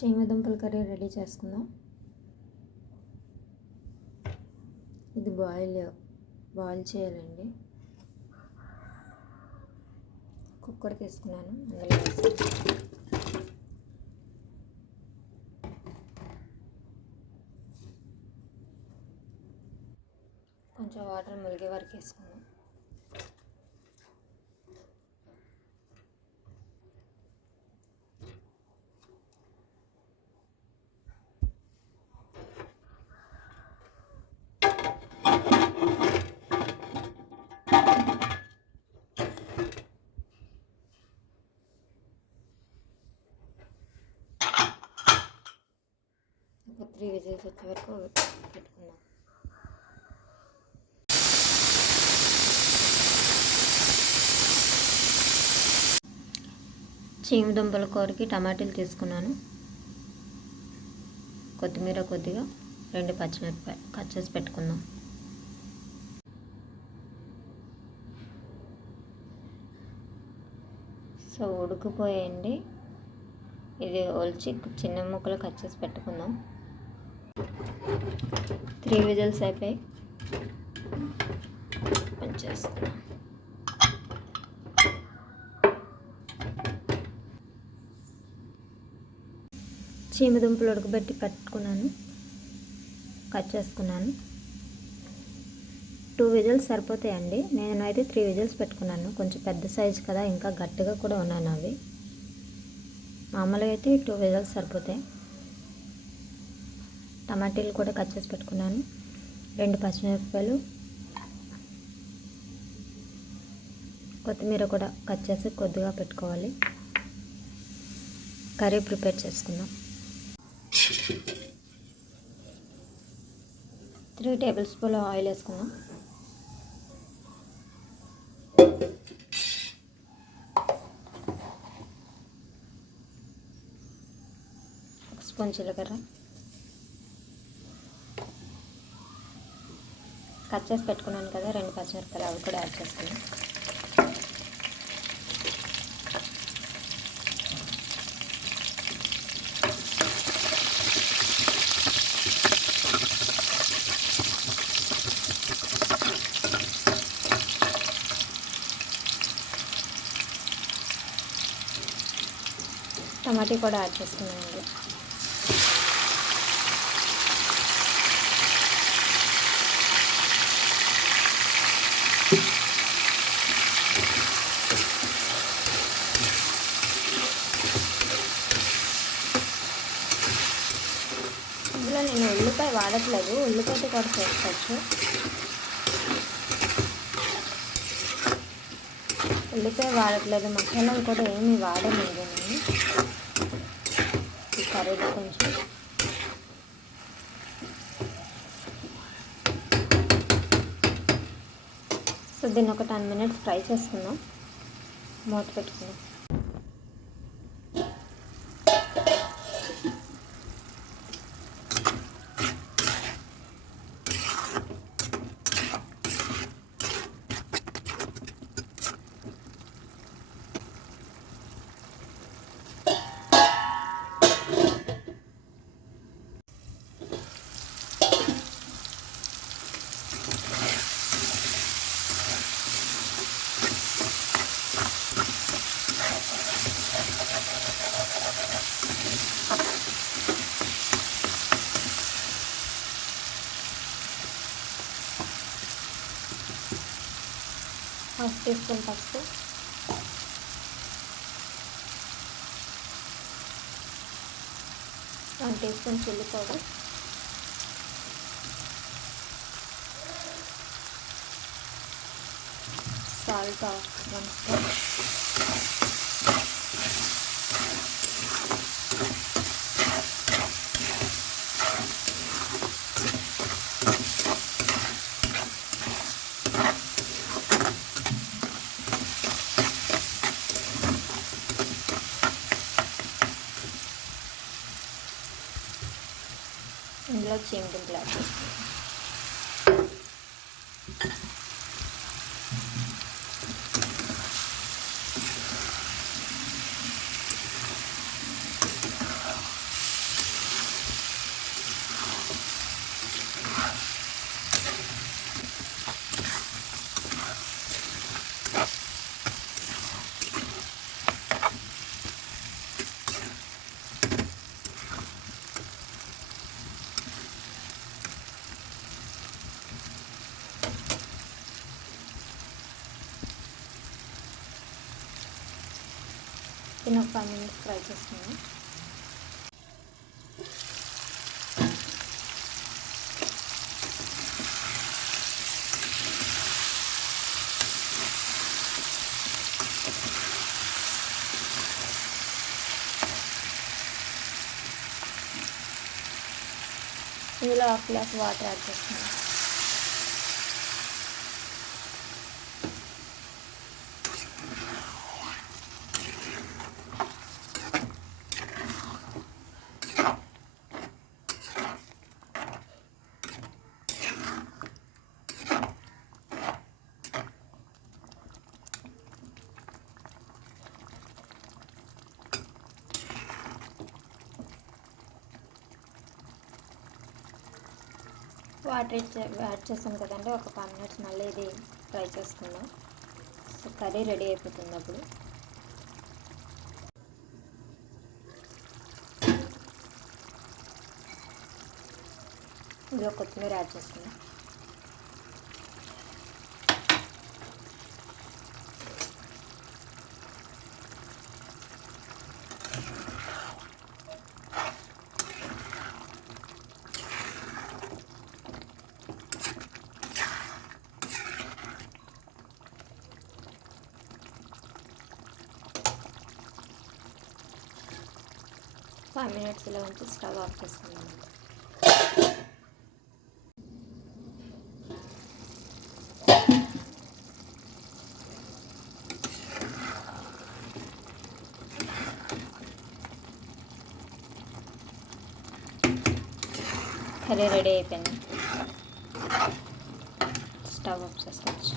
చీమదుంపల curry ready చేసుకుందాం. ఇది బాయిల్ చేయాలండి. కుక్కర్ తీసుకున్నాను, అందులో వేసి కొంచెం వాటర్ ములిగే వరకు వేసుకుందాం. ఒక 3 విజిల్స్ వచ్చే వరకు పెట్టుకుందాం. చీమదుంపల కూరకి టమాటాలు తీసుకున్నాను, కొత్తిమీర కొద్దిగా, 2 పచ్చిమిరపకాయలు కట్ చేసి పెట్టుకుందాం. సో ఉడికిపోయండి, ఇది ఒలిచి చిన్న ముక్కలు కట్ చేసి పెట్టుకుందాం. 3 విజిల్స్ అయిపోయి చేసుకుందాం. చీమదుంపలు ఉడకబెట్టి పెట్టుకున్నాను, కట్ చేసుకున్నాను. 2 విజిల్స్ సరిపోతాయండి. నేనైతే 3 విజిల్స్ పెట్టుకున్నాను. కొంచెం పెద్ద సైజు కదా, ఇంకా గట్టిగా కూడా ఉన్నాను. అవి మామూలుగా అయితే 2 విజిల్స్ సరిపోతాయి. టమాటీలు కూడా కట్ చేసి పెట్టుకున్నాను, 2 పచ్చిమిరపకాయలు, కొత్తిమీర కూడా కట్ చేసి కొద్దిగా పెట్టుకోవాలి. కర్రీ ప్రిపేర్ చేసుకుందాం. 3 టేబుల్ స్పూన్ల ఆయిల్ వేసుకుందాం. ఒక స్పూన్ జీలకర్ర, కట్ చేసి పెట్టుకున్నాను కదా 2 పచ్చిమిరపకాయలు, అవి కూడా యాడ్ చేసుకున్నాం. టమాటా కూడా యాడ్ చేసుకున్నానండి. ఇందులో నేను ఉల్లిపాయ వాడట్లేదు, ఉల్లిపాయతో కూడా చేసుకోవచ్చు. ఉల్లిపాయ వాడట్లేదు, మసాలాలు కూడా ఏమీ వాడలేదు నేను ఈ కర్రీలో. కొంచెం సో దీన్ని ఒక 10 మినిట్స్ ఫ్రై చేసుకుందాం. మూత పెట్టుకుందాం. హాఫ్ టీ స్పూన్ పసుపు, 1 teaspoon chilli powder, salt 1 spoon, ఇందులో చీమదుంపలు యాడ్ చేసుకుంటాం. చికెన్ ఒక 5 minutes ఫ్రై చేసుకున్నాం. ఇందులో 1/2 glass వాటర్ యాడ్ చేస్తున్నాం. వాటర్ యాడ్ చేసాం కదండి, ఒక 5 minutes మళ్ళీ ఇది ఫ్రై చేసుకుందాం. సో కర్రీ రెడీ అయిపోతుంది. అప్పుడు ఇందులో కొత్తిమీర యాడ్ చేసుకుందాం. ఫైవ్ మినిట్స్ ఇలా ఉంచి స్టవ్ ఆఫ్ చేసుకుందాం. కర్రీ రెడీ అయిపోయింది. స్టవ్ ఆఫ్ చేసుకోవచ్చు.